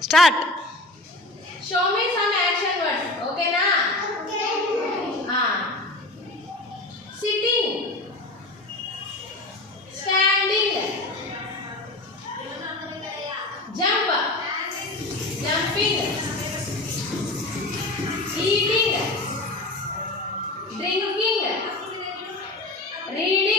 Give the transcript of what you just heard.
Start. Show me some action words. Okay na? Sitting, standing, jump, jumping, eating, drinking, reading.